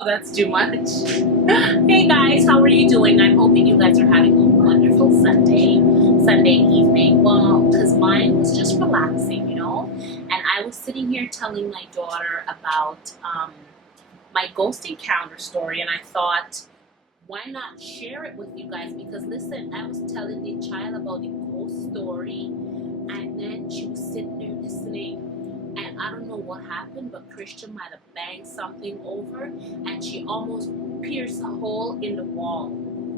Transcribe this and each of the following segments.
Oh, that's too much. Hey guys, how are you doing? I'm hoping you guys are having a wonderful Sunday evening. Well, because mine was just relaxing, And I was sitting here telling my daughter about my ghost encounter story, and I thought, why not share it with you guys? Because listen, I was telling the child about the ghost story, and then she was sitting there listening. And I don't know what happened, but Christian might have banged something over and she almost pierced a hole in the wall.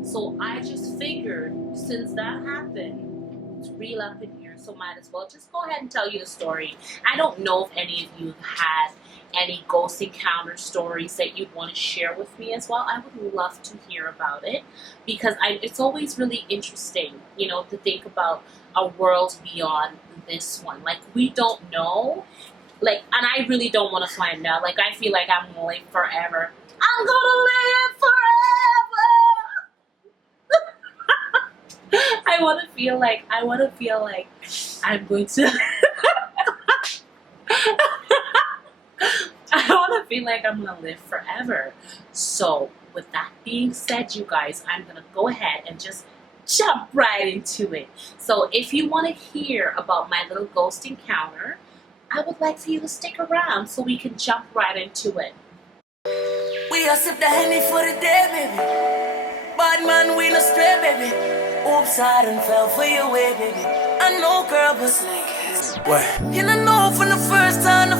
So I just figured since that happened, it's real up in here, so might as well just go ahead and tell you the story. I don't know if any of you had any ghost encounter stories that you'd want to share with me as well. I would love to hear about it because it's always really interesting, to think about a world beyond this one. Like, we don't know. Like, and I really don't want to find out. Like, I feel like I'm gonna live forever. I'm gonna live forever. I want to feel like I'm going to. I want to feel like I'm gonna live forever. So, with that being said, you guys, I'm gonna go ahead and just jump right into it. So, if you want to hear about my little ghost encounter, I would like for you to stick around so we can jump right into it. We are sip the Henny for the day, baby. Bad man, we no stray, baby. Oops, I done fell for your way, baby. I know, girl, but what? You don't know from the first time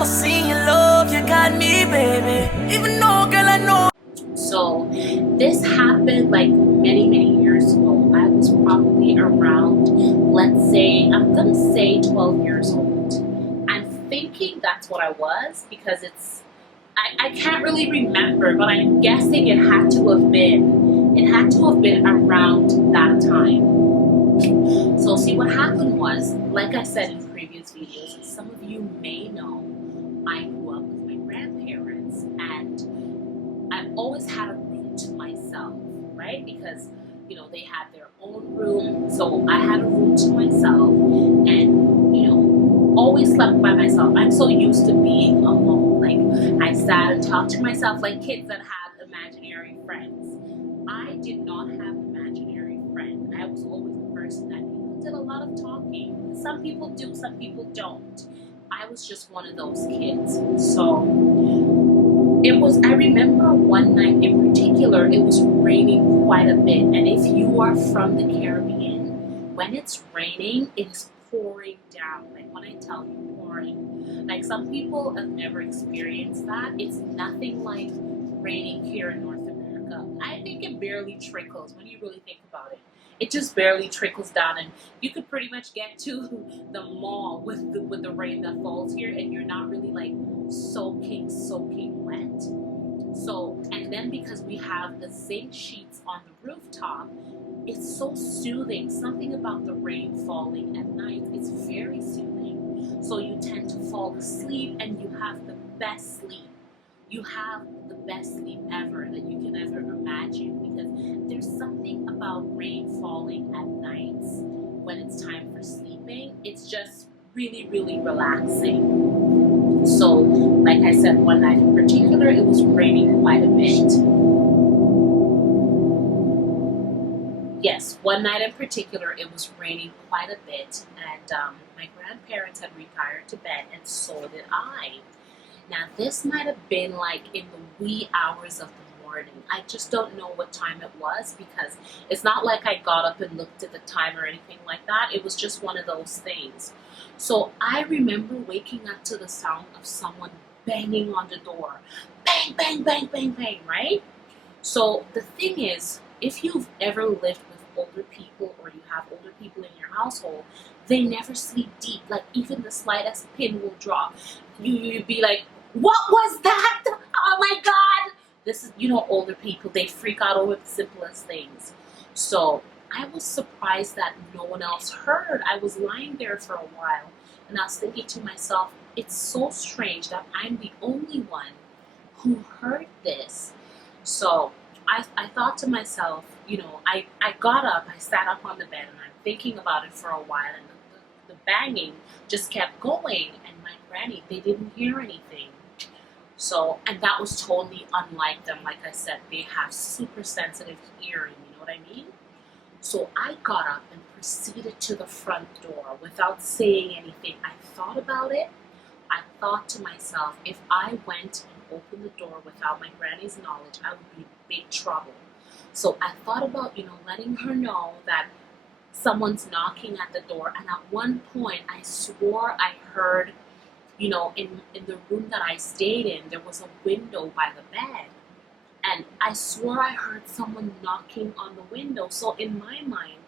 I seen your love, you got me, baby. Even though, girl, I know. So, this happened like many years ago. I was probably around, let's say, I'm gonna say 12 years old. I'm thinking that's what I was because I can't really remember, but I'm guessing it had to have been around that time. So see, what happened was, like I said in previous videos, some of you may know, I grew up with my grandparents and I've always had a room to myself, right? Because, they had their own room, so I had a room to myself and, always slept by myself. I'm so used to being alone. Like, I sat and talked to myself like kids that had imaginary friends. I did not have imaginary friends. I was always the person that did a lot of talking. Some people do, some people don't. I was just one of those kids. So I remember one night in particular, it was raining quite a bit. And if you are from the Caribbean, when it's raining, it is pouring down. Like, when I tell you pouring, like, some people have never experienced that. It's nothing like raining here in North America. I think it barely trickles when you really think about it. It just barely trickles down, and you could pretty much get to the mall with the rain that falls here, and you're not really like soaking wet. So, and then because we have the zinc sheets on the rooftop, it's so soothing. Something about the rain falling at night, it's very soothing. So you tend to fall asleep and you have the best sleep. You have the best sleep ever that you can ever imagine, because there's something about rain falling at nights when it's time for sleeping. It's just really relaxing. So, like I said, one night in particular, it was raining quite a bit. Yes, one night in particular, it was raining quite a bit, and my grandparents had retired to bed, and so did I. Now, this might have been like in the wee hours of the morning. I just don't know what time it was, because it's not like I got up and looked at the time or anything like that. It was just one of those things. So I remember waking up to the sound of someone banging on the door. Bang, bang, bang, bang, bang, right? So the thing is, if you've ever lived with older people, or you have older people in your household, they never sleep deep. Like, even the slightest pin will drop. You'd be like, what was that? Oh my God! This is, older people, they freak out over the simplest things. So I was surprised that no one else heard. I was lying there for a while, and I was thinking to myself, it's so strange that I'm the only one who heard this. So I thought to myself, I got up, I sat up on the bed, and I'm thinking about it for a while, and the banging just kept going, and my granny, they didn't hear anything. So, and that was totally unlike them. Like I said, they have super sensitive hearing, you know what I mean? So I got up and proceeded to the front door without saying anything. I thought about it. I thought to myself, if I went and opened the door without my granny's knowledge, I would be in big trouble. So I thought about, letting her know that someone's knocking at the door. And at one point, I swore I heard, in the room that I stayed in, there was a window by the bed. And I swore I heard someone knocking on the window. So in my mind,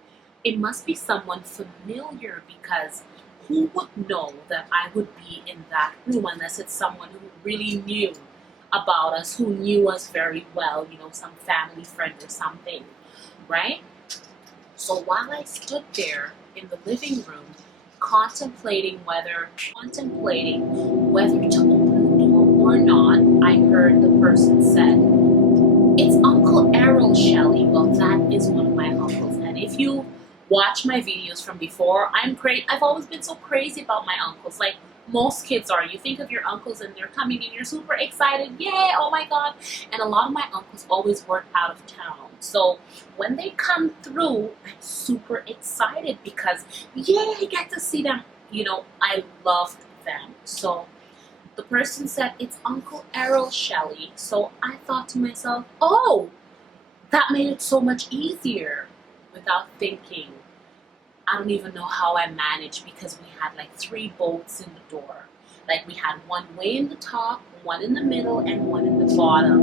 it must be someone familiar, because who would know that I would be in that room unless it's someone who really knew about us, who knew us very well, some family friend or something, right? So while I stood there in the living room, contemplating whether to open the door or not, I heard the person said, "It's Uncle Errol, Shelley." Well, that is one of my uncles. And if you watch my videos from before, I've always been so crazy about my uncles. Like most kids are. You think of your uncles and they're coming in, you're super excited. Yay, oh my God. And a lot of my uncles always work out of town. So when they come through, I'm super excited because, yay, I get to see them. I loved them. So the person said, "It's Uncle Errol, Shelley." So I thought to myself, oh, that made it so much easier. Without thinking, I don't even know how I managed, because we had like 3 bolts in the door. Like we had one way in the top, one in the middle, and one in the bottom.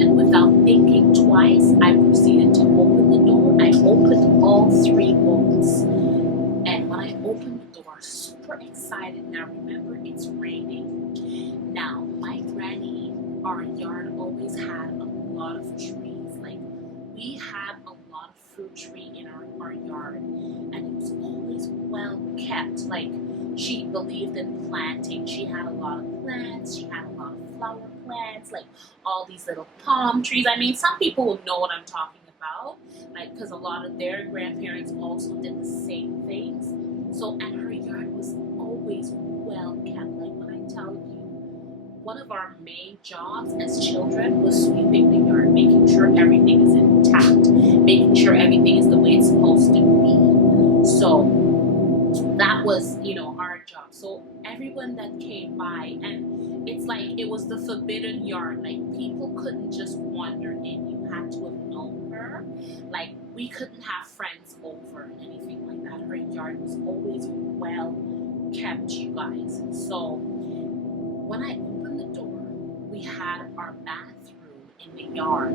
And without thinking twice, I proceeded to open the door. I opened all 3 bolts. And when I opened the door, super excited. Now remember, it's raining. Now, my granny, our yard always had a lot of trees. Like we had a lot of fruit tree in our yard, and it was always well kept. Like she believed in planting. She had a lot of plants. She had a lot of flower plants, like all these little palm trees. I mean, some people will know what I'm talking about, like, because a lot of their grandparents also did the same things. So, and her yard was always well kept. Like when I tell you, one of our main jobs as children was sweeping the yard, making sure everything is intact, making sure everything is the way it's supposed to be. So that was, our job. So everyone that came by, and it's like it was the forbidden yard. Like people couldn't just wander in. You had to have known her. Like we couldn't have friends over, anything like that. Her yard was always well kept, you guys. So when I opened the door, we had our bathroom in the yard.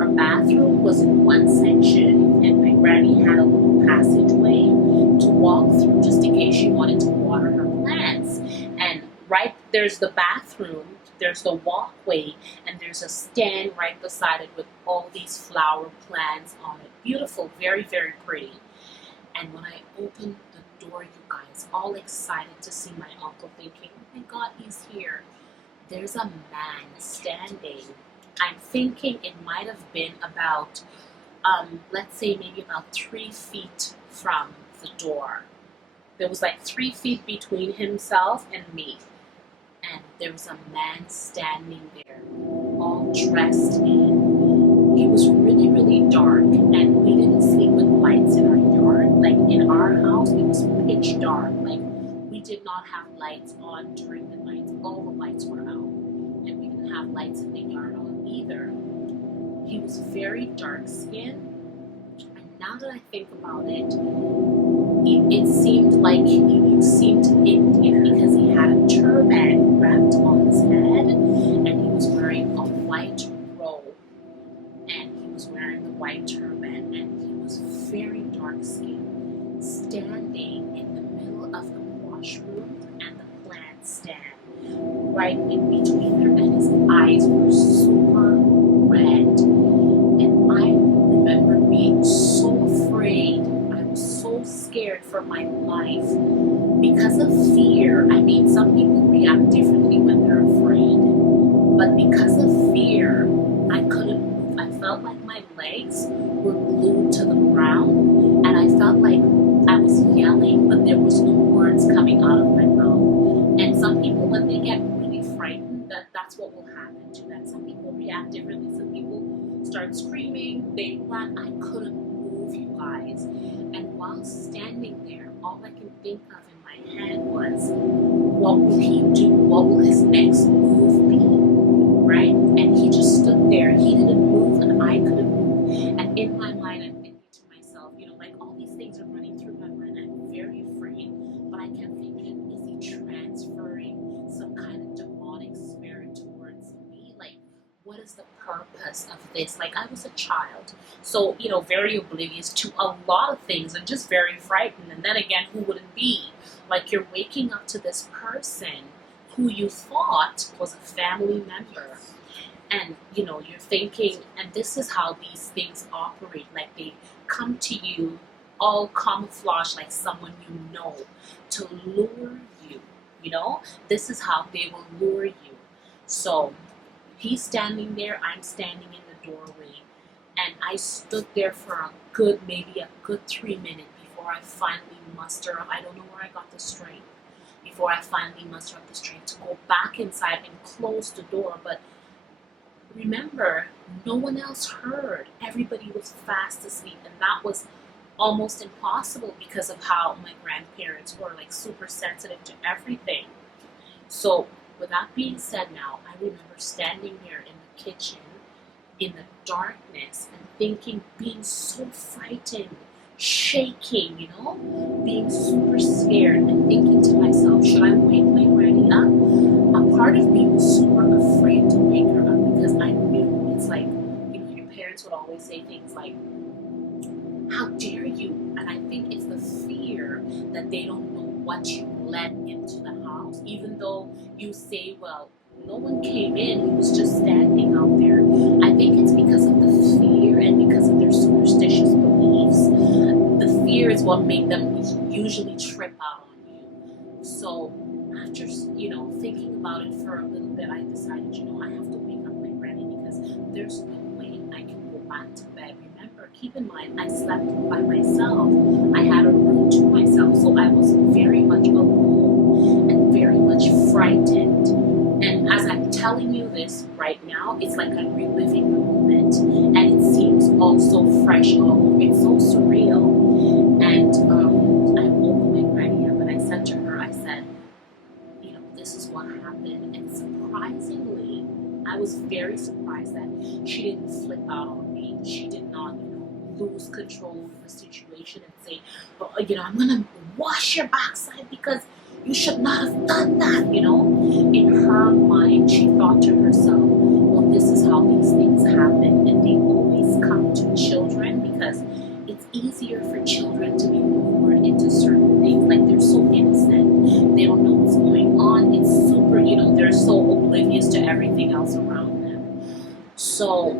Our bathroom was in one section, and my granny had a little passageway to walk through just in case she wanted to water her plants. And right there's the bathroom, there's the walkway, and there's a stand right beside it with all these flower plants on it. Beautiful, very, very pretty. And when I opened the door, you guys, all excited to see my uncle, thinking, oh my God, he's here. There's a man standing. I'm thinking it might have been about, let's say maybe about 3 feet from the door. There was like 3 feet between himself and me. And there was a man standing there, all dressed in. He was really, really dark, and we didn't sleep with lights in our yard. Like in our house, it was pitch dark. Like we did not have lights on during the night. All the lights were out, and we didn't have lights in the yard on either. He was very dark skinned, and now that I think about it, it seemed like he seemed Indian because he had a turban wrapped on his head, and he was wearing a white robe, and he was wearing the white turban, and he was very dark skinned, standing in the middle of the washroom and the plant stand, right in between there, and his eyes were super red. And I remember being so afraid. I was so scared for my life because of fear. I mean, some people react differently when they're afraid, but because of fear, I couldn't move. I felt like my legs were glued to the ground, and I felt like I was yelling, but there was no words coming out of my mouth. And some people, when they get really frightened, that's that's what will happen to them. Some people react differently. Some people start screaming, they run. I couldn't move, you guys. And while standing there, all I can think of in my head was, what will he do? What will his next move be? Right? And he just stood there. He didn't move and I couldn't move. And in my mind, I'm thinking to myself, like all these things are running through my mind. I'm very afraid, but I kept thinking, is he transferring some kind of demonic spirit towards me? Like, what is the purpose of this? Like, I was a child, so, very oblivious to a lot of things and just very frightened. And then again, who wouldn't be? Like, you're waking up to this person who you thought was a family member. And, you're thinking, and this is how these things operate. Like, they come to you all camouflaged like someone you know to lure you, This is how they will lure you. So, he's standing there, I'm standing in the doorway. And I stood there for maybe a good 3 minutes before I finally muster up. I don't know where I got the strength. Before I finally muster up the strength to go back inside and close the door. But remember, no one else heard. Everybody was fast asleep, and that was almost impossible because of how my grandparents were, like, super sensitive to everything. So, with that being said now, I remember standing there in the kitchen in the darkness and thinking, being so frightened, shaking, being super scared and thinking to myself, should I wake my granny up? A part of me was super afraid to wake her up because I knew it's like, your parents would always say things like, how dare you? And I think it's the fear that they don't know what you let into the house, even though you say, well, no one came in, he was just standing out there. I think it's because of the fear and because of their superstitious beliefs. The fear is what made them usually trip out on you. So after, thinking about it for a little bit, I decided, I have to wake up my granny because there's no way I can go back to bed. Remember, keep in mind, I slept by myself. I had a room to myself, so I was very much alone and very much frightened. And as I'm telling you this right now, it's like I'm reliving the moment, and it seems all so fresh, it's so surreal. And I woke my granny up and I said to her, this is what happened. And surprisingly, I was very surprised that she didn't flip out on me. She did not, lose control of the situation and say, I'm gonna wash your backside because you should not have done that, In her mind, she thought to herself, well, this is how these things happen, and they always come to children because it's easier for children to be lured into certain things. Like, they're so innocent. They don't know what's going on. It's super, they're so oblivious to everything else around them. So,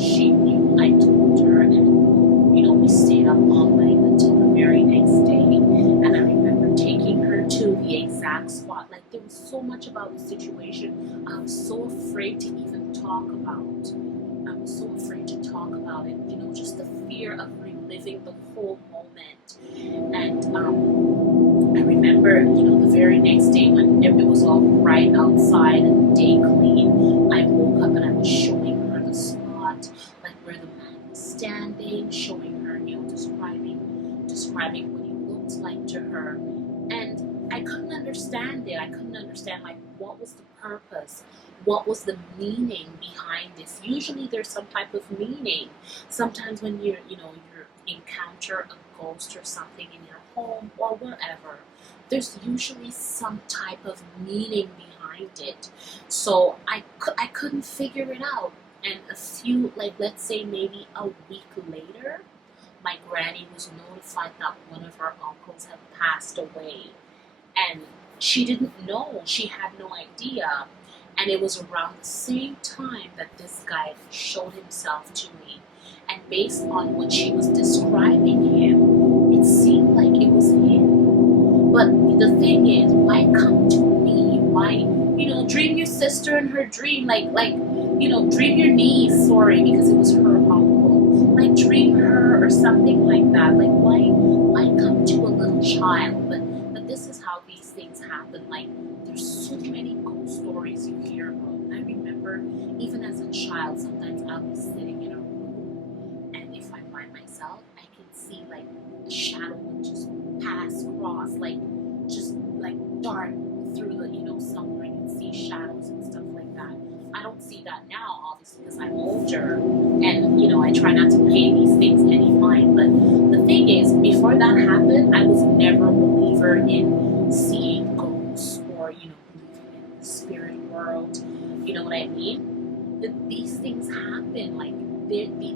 she knew. I told her, and, we stayed up all night until the very next day. And I remember taking her to the exact spot. Like, there was so much about the situation I was so afraid to even talk about. I was so afraid to talk about it, just the fear of reliving the whole moment. And I remember, the very next day when it was all bright outside and the day clean, I woke up and I was showing her the spot, like where the man was standing, showing her, describing what he looked like to her. And I couldn't understand it. I couldn't understand, like, what was the purpose? What was the meaning behind this? Usually there's some type of meaning. Sometimes when you encounter a ghost or something in your home or wherever, there's usually some type of meaning behind it. So I couldn't figure it out. And a few, let's say maybe a week later, my granny was notified that one of her uncles had passed away. And she didn't know. She had no idea. And it was around the same time that this guy showed himself to me. And based on what she was describing him, it seemed like it was him. But the thing is, why come to me? Why, dream your sister in her dream, dream your niece, because it was her uncle. Like, dream her or something like that. Like, why come to a little child? But this is how these things happen. Like, there's so many ghost stories you hear about. I remember even as a child, sometimes I'll be sitting in a room, and if I'm by myself, I can see like a shadow would just cross, like just like dart through the, somewhere. I can see shadows and stuff like that. I don't see that now, obviously, because I'm older, and I try not to pay these things any mind. But the thing is, before that happened, I was never a believer in seeing ghosts or believing in the spirit world. You know what I mean? These things happen. Like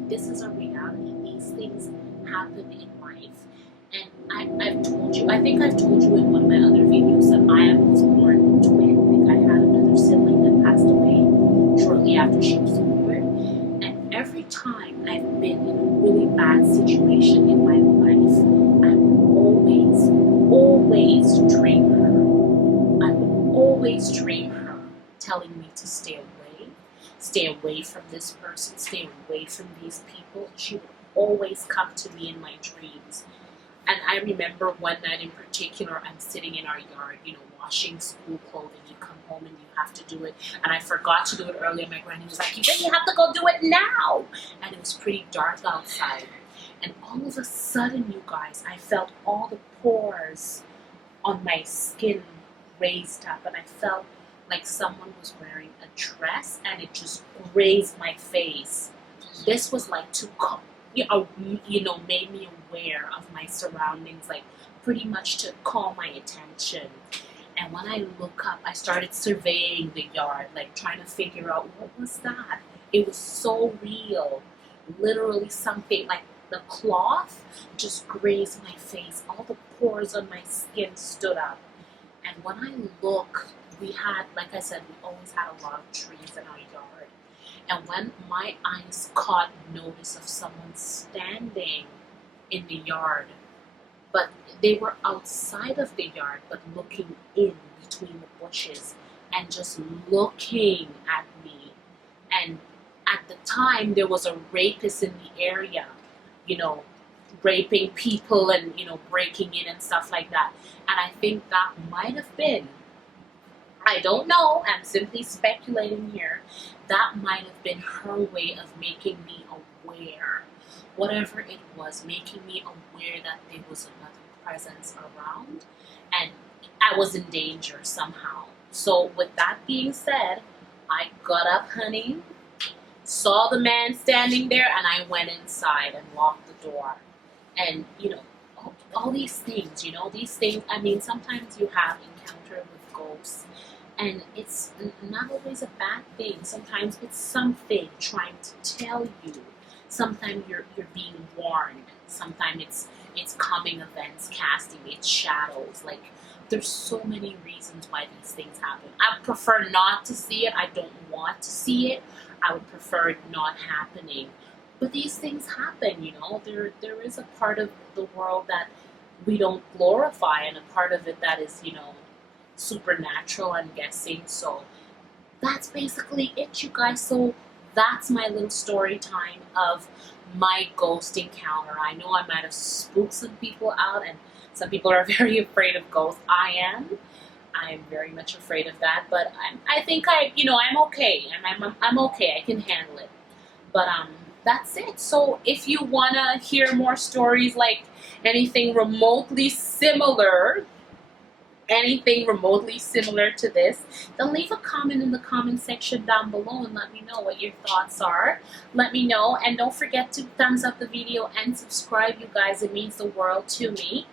this is a reality. These things happen in life. And I've told you, I think I've told you in one of my other videos that I was born twin. Like I had another sibling that passed away shortly after she was born. And every time I've been in a really bad situation in my life, I would always dream her. I would always dream her telling me to stay away from this person, stay away from these people. She would always come to me in my dreams. And I remember one night in particular, I'm sitting in our yard, washing school clothing. You come home and you have to do it. And I forgot to do it earlier. My granny was like, you have to go do it now. And it was pretty dark outside. And all of a sudden, you guys, I felt all the pores on my skin raised up. And I felt like someone was wearing a dress and it just grazed my face. This was like made me aware of my surroundings, like pretty much to call my attention. And when I look up, I started surveying the yard, like trying to figure out what was that. It was so real. Literally something like the cloth just grazed my face. All the pores on my skin stood up. And when I look, we had, like I said, we always had a lot of trees in our yard. And when my eyes caught notice of someone standing in the yard, but they were outside of the yard, but looking in between the bushes and just looking at me. And at the time, there was a rapist in the area, raping people and, breaking in and stuff like that. And I think that might have been, I don't know, I'm simply speculating here, that might have been her way of making me aware, whatever it was, making me aware that there was another presence around and I was in danger somehow. So with that being said, I got up, honey, saw the man standing there, and I went inside and locked the door. And, all these things, I mean, sometimes you have encounter with ghosts, and it's not always a bad thing. Sometimes it's something trying to tell you. Sometimes you're being warned. Sometimes it's coming events, casting its shadows. Like, there's so many reasons why these things happen. I prefer not to see it. I don't want to see it. I would prefer it not happening. But these things happen, There is a part of the world that we don't glorify, and a part of it that is, supernatural, I'm guessing. So that's basically it, you guys. So that's my little story time of my ghost encounter. I know I might have spooked some people out, and some people are very afraid of ghosts. I am very much afraid of that, but I think I'm okay. I'm okay. I can handle it. But that's it. So if you wanna hear more stories like anything remotely similar to this, then leave a comment in the comment section down below and let me know what your thoughts are. Let me know, and don't forget to thumbs up the video and subscribe, you guys. It means the world to me.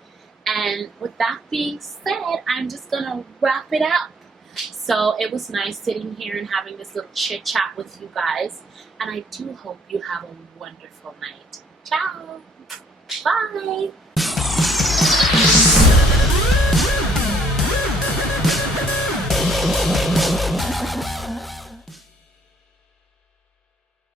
And with that being said, I'm just gonna wrap it up. So it was nice sitting here and having this little chit chat with you guys, and I do hope you have a wonderful night. Ciao. Bye.